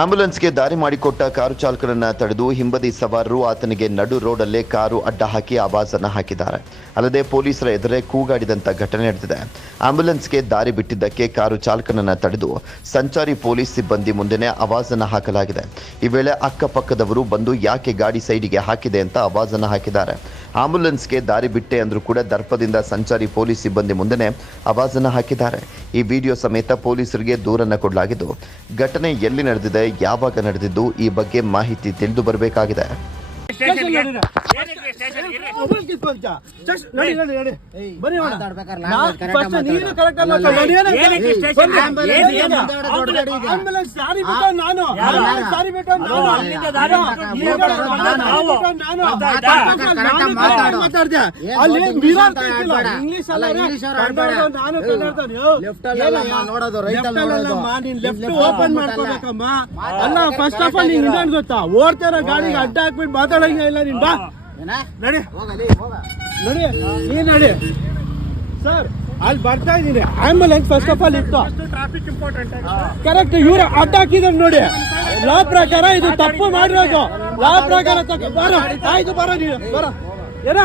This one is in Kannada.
ಆಂಬ್ಯುಲೆನ್ಸ್ಗೆ ದಾರಿ ಮಾಡಿಕೊಟ್ಟ ಕಾರು ಚಾಲಕನನ್ನ ತಡೆದು ಹಿಂಬದಿ ಸವಾರರು ಆತನಿಗೆ ನಡು ರೋಡಲ್ಲೇ ಕಾರು ಅಡ್ಡ ಹಾಕಿ ಆವಾಜನ್ನು ಹಾಕಿದ್ದಾರೆ. ಅಲ್ಲದೆ ಪೊಲೀಸರ ಎದುರೇ ಕೂಗಾಡಿದಂತ ಘಟನೆ ನಡೆದಿದೆ. ಆಂಬ್ಯುಲೆನ್ಸ್ಗೆ ದಾರಿ ಬಿಟ್ಟಿದ್ದಕ್ಕೆ ಕಾರು ಚಾಲಕನನ್ನ ತಡೆದು ಸಂಚಾರಿ ಪೊಲೀಸ್ ಸಿಬ್ಬಂದಿ ಮುಂದೆನೇ ಆವಾಜನ್ನು ಹಾಕಲಾಗಿದೆ. ಈ ವೇಳೆ ಅಕ್ಕಪಕ್ಕದವರು ಬಂದು ಯಾಕೆ ಗಾಡಿ ಸೈಡಿಗೆ ಹಾಕಿದೆ ಅಂತ ಆವಾಜನ್ನು ಹಾಕಿದ್ದಾರೆ. ಆಂಬ್ಯುಲೆನ್ಸ್ಗೆ ದಾರಿ ಬಿಟ್ಟೆ ಅಂದ್ರೂ ಕೂಡ ದರ್ಪದಿಂದ ಸಂಚಾರಿ ಪೊಲೀಸ್ ಸಿಬ್ಬಂದಿ ಮುಂದೆನೇ ಆವಾಜನ್ನು ಹಾಕಿದ್ದಾರೆ. ಈ ವಿಡಿಯೋ ಸಮೇತ ಪೊಲೀಸರಿಗೆ ದೂರನ್ನು ಕೊಡಲಾಗಿದ್ದು, ಘಟನೆ ಎಲ್ಲಿ ನಡೆದಿದೆ, ಯಾವಾಗ ನಡೆದಿದ್ದು, ಈ ಬಗ್ಗೆ ಮಾಹಿತಿ ತಿಳಿದು ಬರಬೇಕಾಗಿದೆ. ಫಸ್ಟ್ ಆಫ್ ಆಲ್ ಗೊತ್ತಾ, ಓಡ್ತಾರ ಗಾಡಿಗೆ ಅಡ್ಡ ಹಾಕ್ಬಿಟ್ಟು ಮಾತಾಡಂಗ ಇಲ್ಲ. ನೀನ್ ಬಾ ನಡಿ ನೀನ್ ನಡಿ ಸರ್, ಅಲ್ಲಿ ಬರ್ತಾ ಇದೀನಿ. ಆಂಬ್ಯುಲೆನ್ಸ್ ಫಸ್ಟ್ ಆಫ್ ಆಲ್ ಇತ್ತು, ಕರೆಕ್ಟ್. ಇವ್ರು ಅಡ್ಡ ಹಾಕಿದ್ರು ನೋಡಿ. ಲಾ ಪ್ರಕಾರ ಇದು ತಪ್ಪು ಮಾಡಿರೋದು. ಲಾ ಪ್ರಕಾರ ಬರ ಆಯ್ತು, ಬರ ನೀನು ಬರ ಏನ